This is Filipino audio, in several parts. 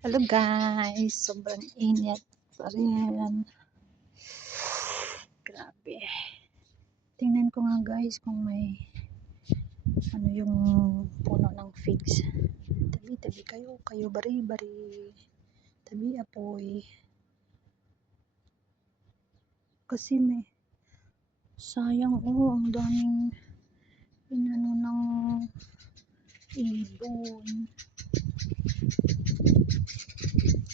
Hello guys, sobrang init pa rin. Grabe. Tingnan ko nga guys kung may ano yung puno ng figs. Tabi-tabi kayo bari-bari. Tabi apoy. Kasi may sayang ang daming inano ng ibon.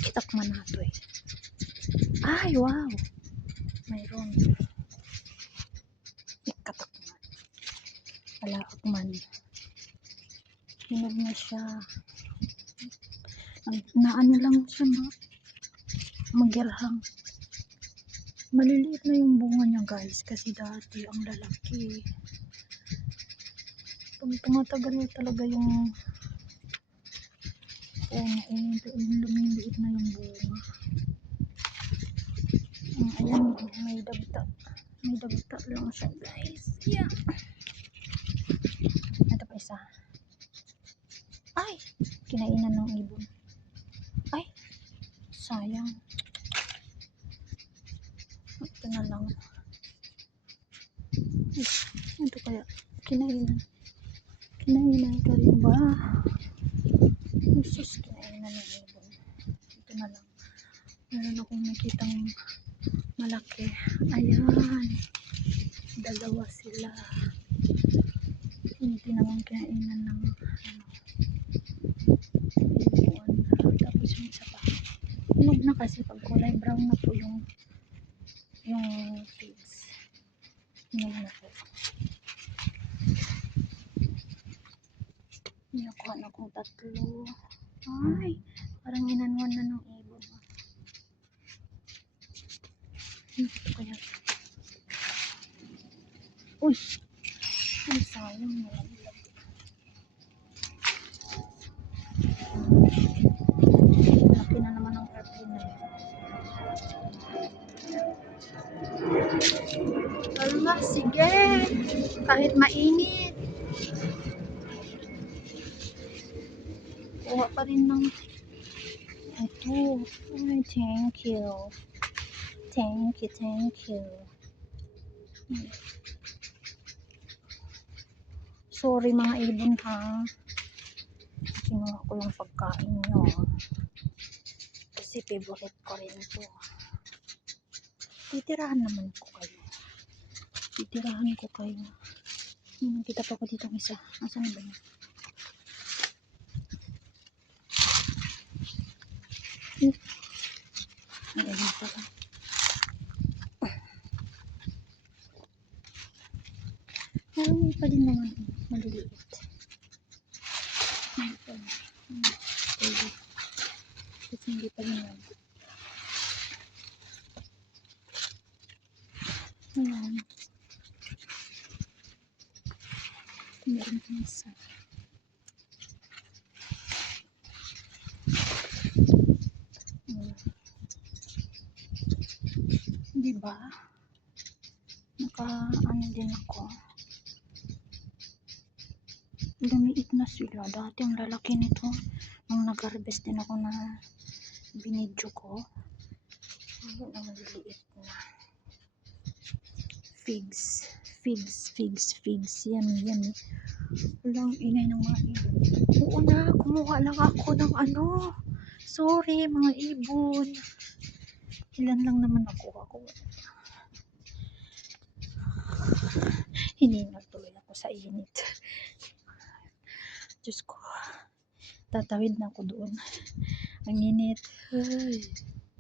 Kitakman nato eh. Ay, wow! Mayroon. Ikatakman. Alaakman. Hinog na siya. Naano lang siya magyarhang. Maliliit na yung bunga niya guys. Kasi dati ang lalaki. Pag tumatagal na talaga yung lumiliit na yung bunga. Ayan, may dagta. May dagta lang siya guys. Yeah. Ito pa isa. Ay! Kinainan ng ibon. Ay! Sayang. Ito na lang. Ito kaya. Kinainan. Kinainan ka rin ba? Jesus, kinainan ng ibon. Ito na lang. Meron akong nakitang malaki. Ayan. Dalawa sila. Hindi naman kinainan ng ibon. Tapos yung isa pa. Hinog na kasi pag kulay brown na po yung figs. Hinog na po. Nakuha na kong tatlo. Ay, parang inanwan na ng ibon. Ito kaya. Uy! Ay, sayang mo. Laki na naman ang airplane na yun. Alma, sige. Kahit mainit. Kuha pa rin ng ito. Ay, thank you. Thank you. Sorry mga ibon ha. Kinuha ko yung pagkain nyo. Kasi favorite ko rin ito. Titirahan naman ko kayo. Titirahan ko kayo. Nakita pa ko dito ng isa. Asan na ba yun? Ayan pala. Meron pa din naman maliliit. Kasi hindi pa rin yan. Ayan. Meron pa isa. Diba? Ano din ako. Lumiit na sila. Dati ang lalaki nito. Nung nag-harvest din ako na binidyo ko. Ayun ang maliliit na. Figs. Yan. Walang ingay ng mga ibon. Oo na, kumuha lang ako ng ano. Sorry mga ibon. Ilan lang naman ako. Hiningal tuloy ako sa init. Diyos ko. Tatawid na ako doon. Ang init. Ay.